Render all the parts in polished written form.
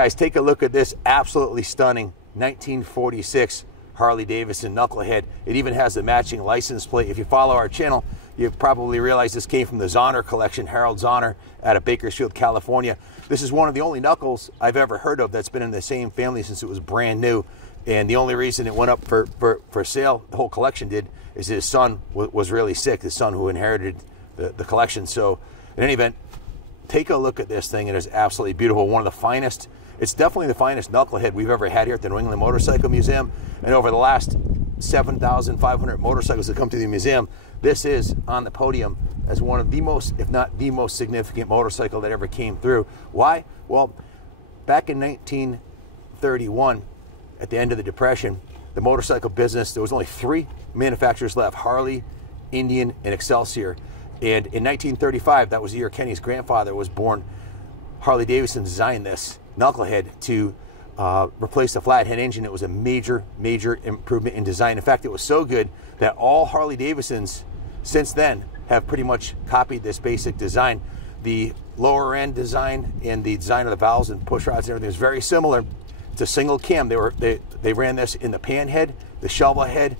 Guys, take a look at this absolutely stunning 1946 Harley Davidson Knucklehead. It even has the matching license plate. If you follow our channel, you probably realize this came from the Zahner collection, Harold Zahner, out of Bakersfield, California. This is one of the only Knuckles I've ever heard of that's been in the same family since it was brand new. And the only reason it went up for sale, the whole collection did, is his son was really sick, his son who inherited the collection. So in any event, take a look at this thing. It is absolutely beautiful. One of the finest, it's definitely the finest Knucklehead we've ever had here at the New England Motorcycle Museum. And over the last 7,500 motorcycles that come to the museum, this is on the podium as one of the most, if not the most significant motorcycle that ever came through. Why? Well, back in 1931, at the end of the Depression, the motorcycle business, there was only 3 manufacturers left: Harley, Indian, and Excelsior. And in 1935, that was the year Kenny's grandfather was born, Harley Davidson designed this Knucklehead to replace the flathead engine. It was a major improvement in design. In fact, it was so good that all Harley Davidsons since then have pretty much copied this basic design. The lower end design and the design of the valves and push rods and everything is very similar. It's a single cam. They ran this in the pan head, the shovel head,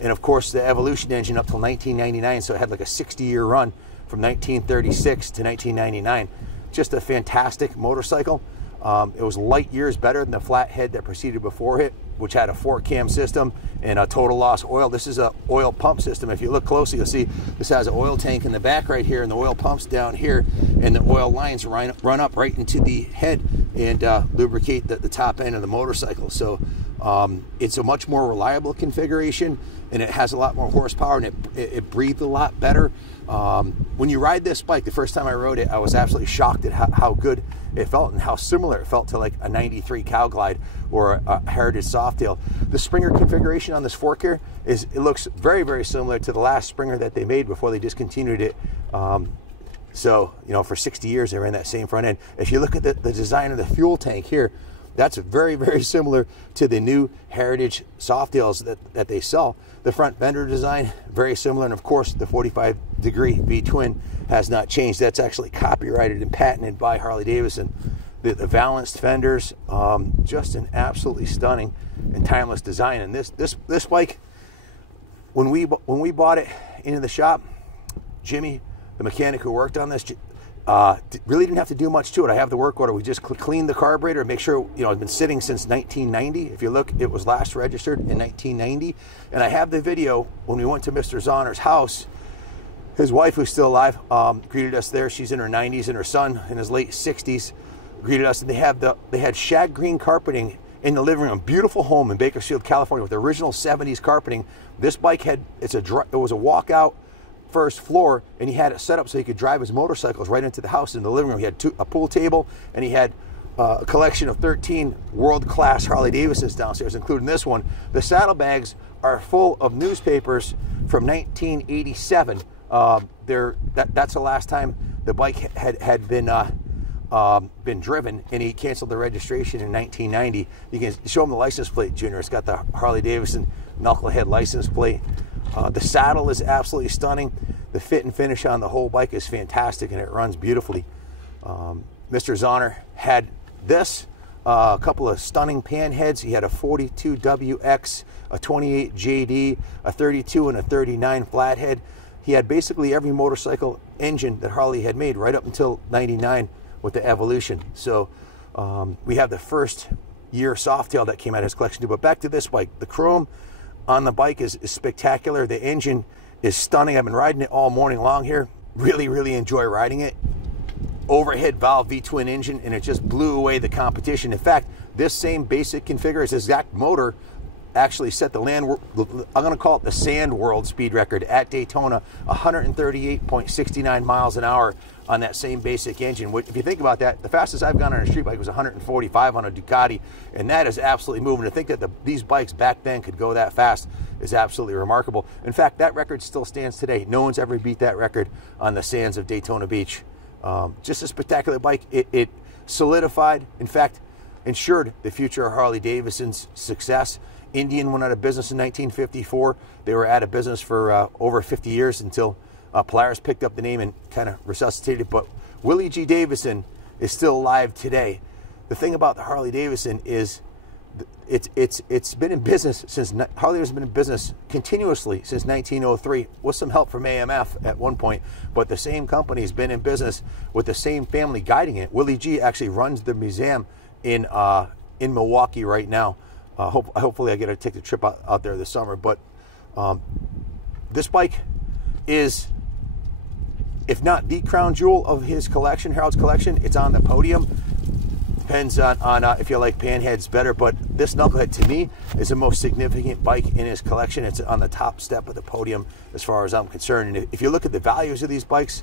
and of course the Evolution engine up till 1999. So it had like a 60-year run from 1936 to 1999. Just a fantastic motorcycle. It was light years better than the flathead that preceded before it, which had a 4-cam system and a total loss oil. This is a oil pump system. If you look closely, you'll see this has an oil tank in the back right here, and the oil pumps down here, and the oil lines run up right into the head and lubricate the top end of the motorcycle. So it's a much more reliable configuration, and it has a lot more horsepower, and it breathed a lot better. When you ride this bike, the first time I rode it, I was absolutely shocked at how good it felt and how similar it felt to like a 93 Cow Glide or a Heritage Softail. The Springer configuration on this fork here it looks very similar to the last Springer that they made before they discontinued it. So, you know, for 60 years they ran that same front end. If you look at the design of the fuel tank here, that's very similar to the new Heritage Softails that they sell. The front fender design, very similar. And of course, the 45-degree V-twin has not changed. That's actually copyrighted and patented by Harley Davidson. The balanced fenders, just an absolutely stunning and timeless design. And this bike, when we bought it into the shop, Jimmy, the mechanic who worked on this, really didn't have to do much to it. I have the work order. We just cleaned the carburetor and make sure, you know, it's been sitting since 1990. If you look, it was last registered in 1990. And I have the video when we went to Mr. Zahner's house. His wife, who's still alive, greeted us there. She's in her 90s, and her son in his late 60s greeted us. And they had shag green carpeting in the living room. Beautiful home in Bakersfield, California, with the original 70s carpeting. This bike it was a walkout first floor, and he had it set up so he could drive his motorcycles right into the house in the living room. He had a pool table, and he had a collection of 13 world-class Harley Davidsons downstairs, including this one. The saddlebags are full of newspapers from 1987. That's the last time the bike had been driven, and he canceled the registration in 1990. You can show him the license plate, Junior. It's got the Harley Davidson Knucklehead license plate. The saddle is absolutely stunning. The fit and finish on the whole bike is fantastic, and it runs beautifully. Mr. Zahner had this, a couple of stunning pan heads. He had a 42WX, a 28 JD, a 32 and a 39 flathead. He had basically every motorcycle engine that Harley had made right up until 99 with the Evolution. So we have the first year Softail that came out of his collection too. But back to this bike, the chrome on the bike is spectacular. The engine is stunning. I've been riding it all morning long here. Really enjoy riding it. Overhead valve V-twin engine, and it just blew away the competition. In fact, this same basic configuration, this exact motor, actually set the I'm going to call it the Sand World speed record at Daytona, 138.69 miles an hour on that same basic engine. If you think about that, the fastest I've gone on a street bike was 145 on a Ducati, and that is absolutely moving. To think that these bikes back then could go that fast is absolutely remarkable. In fact, that record still stands today. No one's ever beat that record on the sands of Daytona Beach. Just a spectacular bike. It solidified, in fact, ensured the future of Harley Davidson's success. Indian went out of business in 1954. They were out of business for over 50 years until Polaris picked up the name and kind of resuscitated. But Willie G. Davidson is still alive today. the thing about the Harley Davidson is it's been in business since Harley has been in business continuously since 1903 with some help from AMF at one point, but the same company's been in business with the same family guiding it. Willie G actually runs the museum in Milwaukee right now. Hopefully I get to take the trip out there this summer. But this bike is, if not the crown jewel of his collection, Harold's collection, it's on the podium. Depends on if you like panheads better, but this Knucklehead to me is the most significant bike in his collection. It's on the top step of the podium as far as I'm concerned. And if you look at the values of these bikes,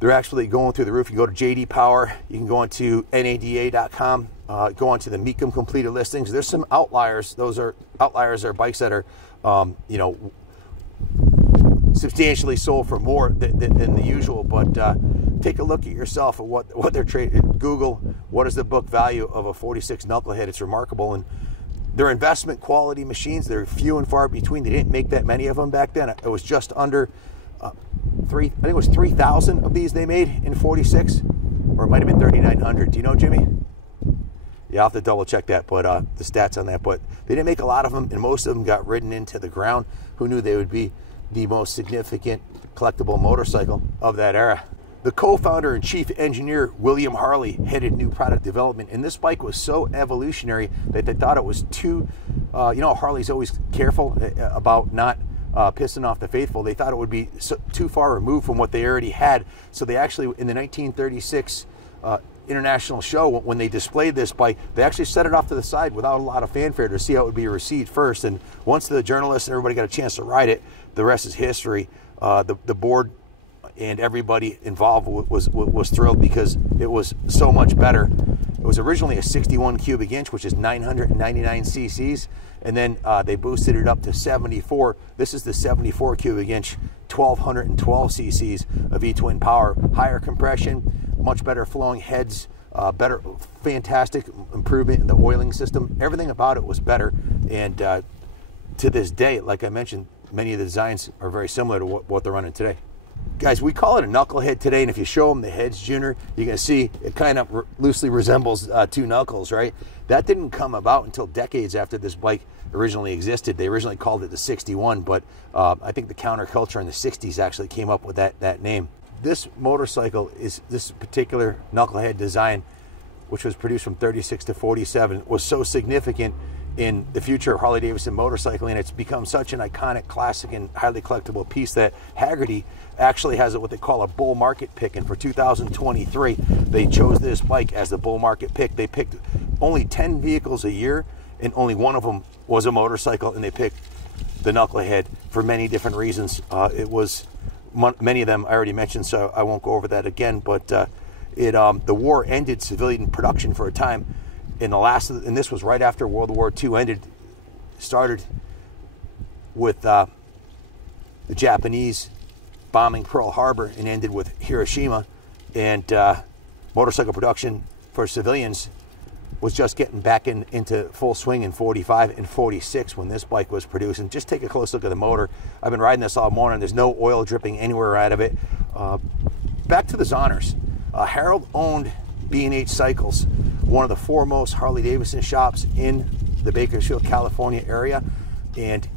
they're actually going through the roof. You go to JD Power, you can go onto NADA.com, go onto the Mecum completed listings. There's some outliers. Those are outliers, are bikes that are, you know, substantially sold for more than the usual. But take a look at yourself at what they're trading. Google what is the book value of a 46 Knucklehead. It's remarkable, and they're investment quality machines. They're few and far between. They didn't make that many of them back then. It was just under I think it was 3,000 of these they made in 46, or it might have been 3,900. Do you know, Jimmy? Yeah, I'll have to double check that, but the stats on that. But they didn't make a lot of them, and most of them got ridden into the ground. Who knew they would be the most significant collectible motorcycle of that era? The co-founder and chief engineer, William Harley, headed new product development, and this bike was so evolutionary that they thought it was too, you know, Harley's always careful about not pissing off the faithful. They thought it would be too far removed from what they already had. So they actually, in the 1936 International Show, when they displayed this bike, they actually set it off to the side without a lot of fanfare to see how it would be received first. And once the journalists and everybody got a chance to ride it, the rest is history. The board and everybody involved was thrilled because it was so much better. It was originally a 61 cubic inch, which is 999 cc's, and then they boosted it up to 74. This is the 74 cubic inch, 1212 cc's of E-twin power, higher compression, much better flowing heads, fantastic improvement in the oiling system. Everything about it was better, and to this day, like I mentioned, many of the designs are very similar to what they're running today. Guys, we call it a Knucklehead today, and if you show them the heads, Junior, you're going to see it kind of loosely resembles two knuckles, right? That didn't come about until decades after this bike originally existed. They originally called it the 61, but I think the counterculture in the 60s actually came up with that name. This motorcycle is, this particular Knucklehead design, which was produced from 36 to 47, was so significant in the future of Harley-Davidson motorcycling. It's become such an iconic, classic, and highly collectible piece that Haggerty actually has what they call a bull market pick, and for 2023 they chose this bike as the bull market pick. They picked only 10 vehicles a year, and only one of them was a motorcycle, and they picked the Knucklehead for many different reasons. It was many of them I already mentioned, so I won't go over that again, but the war ended civilian production for a time. And this was right after World War II ended. Started with the Japanese bombing Pearl Harbor and ended with Hiroshima. And motorcycle production for civilians was just getting back into full swing in 45 and 46 when this bike was produced. And just take a close look at the motor. I've been riding this all morning. There's no oil dripping anywhere out of it. Back to the Zoners. Harold owned B&H Cycles, one of the foremost Harley-Davidson shops in the Bakersfield, California area, and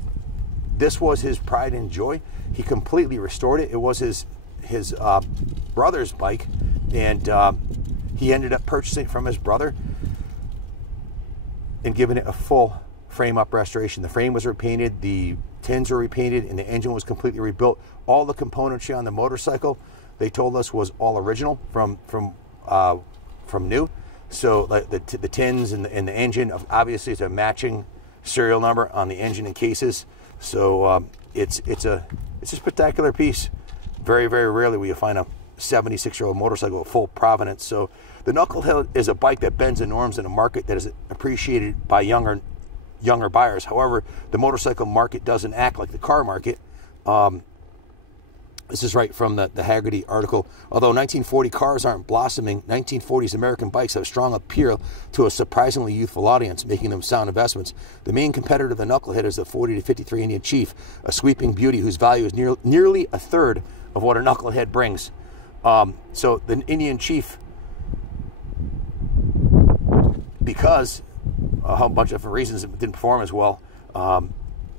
this was his pride and joy. He completely restored it. It was his brother's bike, and he ended up purchasing it from his brother and giving it a full frame-up restoration. The frame was repainted, the tins were repainted, and the engine was completely rebuilt. All the componentry on the motorcycle, they told us, was all original from new. So like the tins and the engine, obviously it's a matching serial number on the engine and cases. So it's a spectacular piece. Very, very rarely will you find a 76-year-old motorcycle with full provenance. So the Knucklehead is a bike that bends the norms in a market that is appreciated by younger buyers. However, the motorcycle market doesn't act like the car market. This is right from the Haggerty article. Although 1940 cars aren't blossoming, 1940s American bikes have strong appeal to a surprisingly youthful audience, making them sound investments. The main competitor to the Knucklehead is the 40 to 53 Indian Chief, a sweeping beauty whose value is nearly a third of what a Knucklehead brings. So the Indian Chief because a whole bunch of different reasons it didn't perform as well,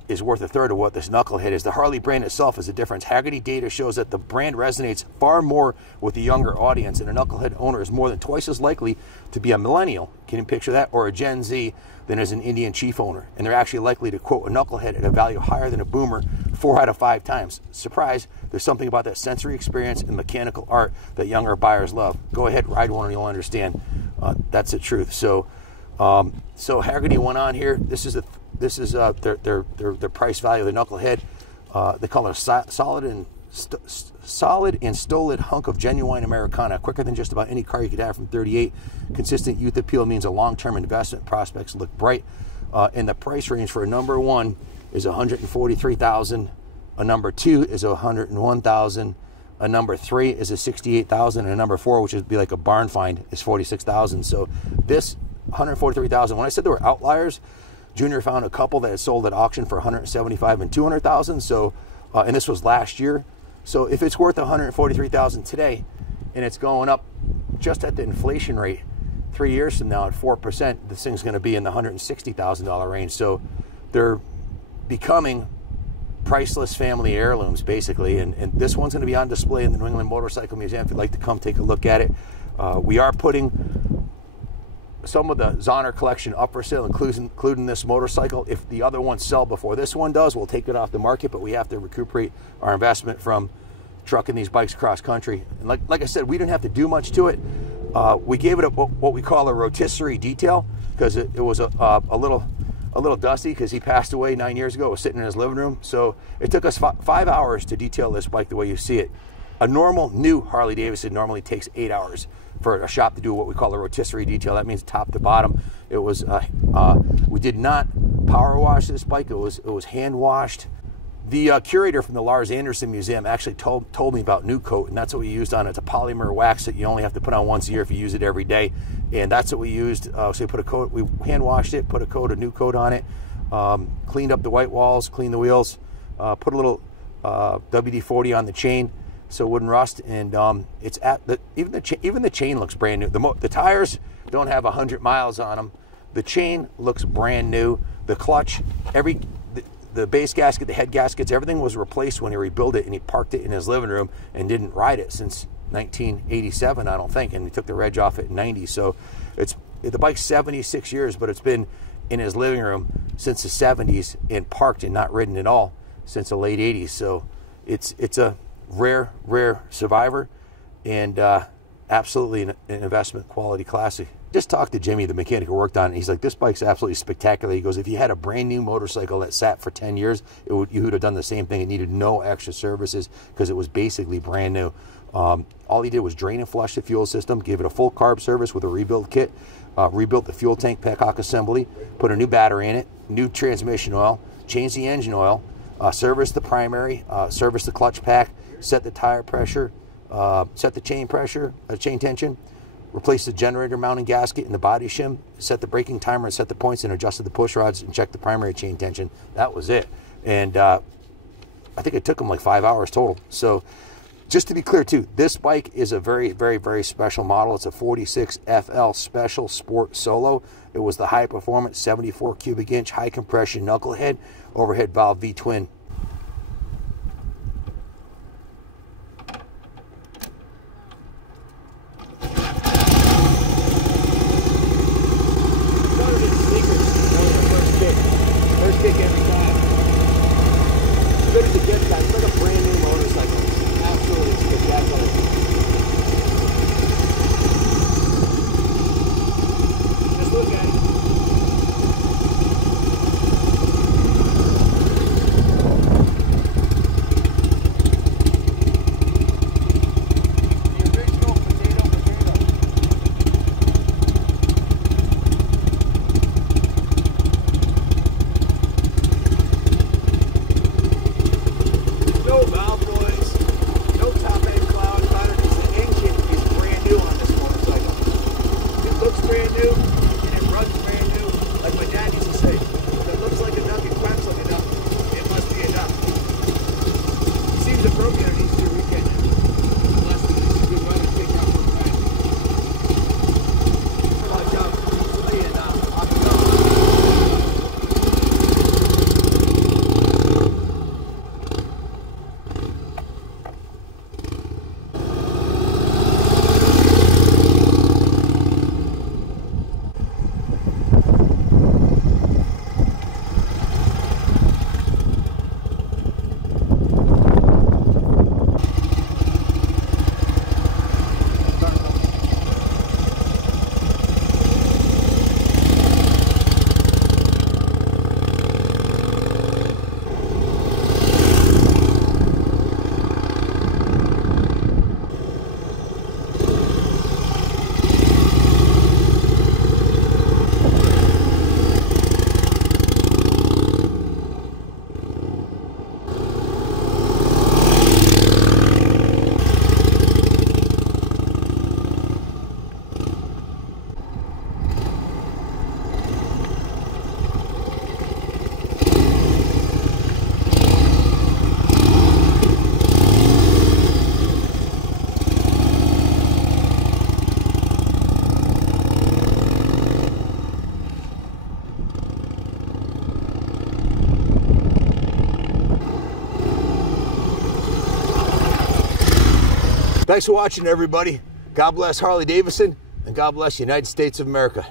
is worth a third of what this Knucklehead is. The Harley brand itself is a difference. Hagerty data shows that the brand resonates far more with the younger audience, and a Knucklehead owner is more than twice as likely to be a millennial, can you picture that, or a Gen Z than as an Indian Chief owner. And they're actually likely to quote a Knucklehead at a value higher than a boomer 4 out of 5 times. Surprise, there's something about that sensory experience and mechanical art that younger buyers love. Go ahead, ride one and you'll understand. That's the truth. So Hagerty went on here. This is their price value of the Knucklehead. They call it a solid and stolid hunk of genuine Americana, quicker than just about any car you could have from 38. Consistent youth appeal means a long-term investment. Prospects look bright. And the price range for a number 1 is $143,000. A number 2 is $101,000. A number 3 is $68,000. And a number 4, which would be like a barn find, is $46,000. So this $143,000. When I said there were outliers, Junior found a couple that had sold at auction for $175,000 and $200,000. So, and this was last year. So if it's worth $143,000 today, and it's going up just at the inflation rate 3 years from now at 4%, this thing's going to be in the $160,000 range. So they're becoming priceless family heirlooms, basically. And this one's going to be on display in the New England Motorcycle Museum. If you'd like to come take a look at it, we are putting some of the Zonner collection up for sale, including this motorcycle. If the other ones sell before this one does, we'll take it off the market, but we have to recuperate our investment from trucking these bikes across country. And like I said, we didn't have to do much to it. We gave it what we call a rotisserie detail, because it was a little dusty, because he passed away 9 years ago. It was sitting in his living room. So it took us 5 hours to detail this bike the way you see it. A normal new Harley Davidson normally takes 8 hours for a shop to do what we call a rotisserie detail. That means top to bottom. It was we did not power wash this bike. It was hand washed. The curator from the Lars Anderson Museum actually told me about New Coat, and that's what we used on it. It's a polymer wax that you only have to put on once a year if you use it every day, and that's what we used. So we put a coat, we hand washed it, put a New Coat on it, cleaned up the white walls, cleaned the wheels, put a little WD-40 on the chain so it wouldn't rust, and it's even the chain looks brand new. The tires don't have 100 miles on them. The chain looks brand new. The clutch, the base gasket, the head gaskets, everything was replaced when he rebuilt it, and he parked it in his living room and didn't ride it since 1987, I don't think, and he took the reg off it in 90. So the bike's 76 years, but it's been in his living room since the 70s and parked and not ridden at all since the late 80s. So it's a rare survivor, and absolutely an investment quality classic. Just talked to Jimmy, the mechanic who worked on it. He's like, this bike's absolutely spectacular. He goes, if you had a brand new motorcycle that sat for 10 years, you would have done the same thing. It needed no extra services because it was basically brand new. All he did was drain and flush the fuel system, gave it a full carb service with a rebuild kit, rebuilt the fuel tank petcock assembly, put a new battery in it, new transmission oil, changed the engine oil, serviced the primary, serviced the clutch pack, set the tire pressure, set the chain pressure, chain tension, replaced the generator mounting gasket and the body shim, set the braking timer and set the points, and adjusted the push rods and checked the primary chain tension. That was it. And I think it took him like 5 hours total. So just to be clear too, this bike is a very, very, very special model. It's a 46 FL Special Sport Solo. It was the high performance 74 cubic inch high compression Knucklehead overhead valve V-twin. Thanks for watching, everybody. God bless Harley Davidson, and God bless the United States of America.